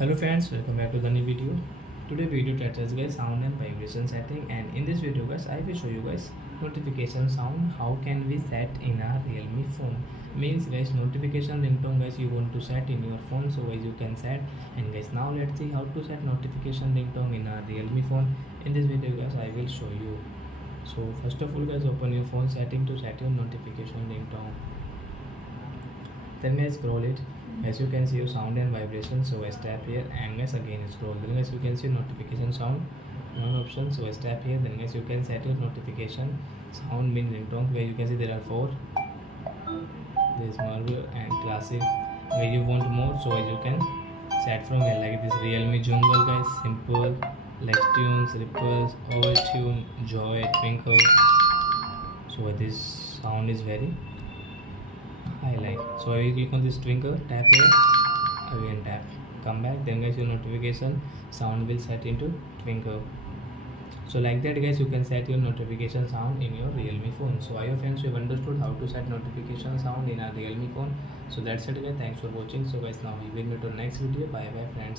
Hello friends, welcome back to the new video. Today video touches guys sound and vibration setting, and in this video guys I will show you guys notification sound how can we set in our Realme phone. Means guys notification ringtone guys you want to set in your phone, so guys you can set. And guys now let's see how to set notification ringtone in our Realme phone. In this video guys I will show you. So first of all guys open your phone setting to set your notification ringtone. Then guys scroll it. As you can see your sound and vibration, so I tap here and guys again scroll. Then guys you can see notification sound one option, so I tap here. Then guys you can set your notification sound mean ringtone, where you can see there are four. There is Marvel and classic. Where you want more, so as you can set from here, like this Realme jungle guys, simple, like tunes, ripples, all tune, joy, twinkle. So this sound is very highlight. So I will click on this twinkle, tap here, again tap, come back. Then guys your notification sound will set into twinkle. So like that guys you can set your notification sound in your Realme phone. So I hope friends you have understood how to set notification sound in a Realme phone. So that's it guys, thanks for watching. So guys now we will meet on next video. Bye bye friends.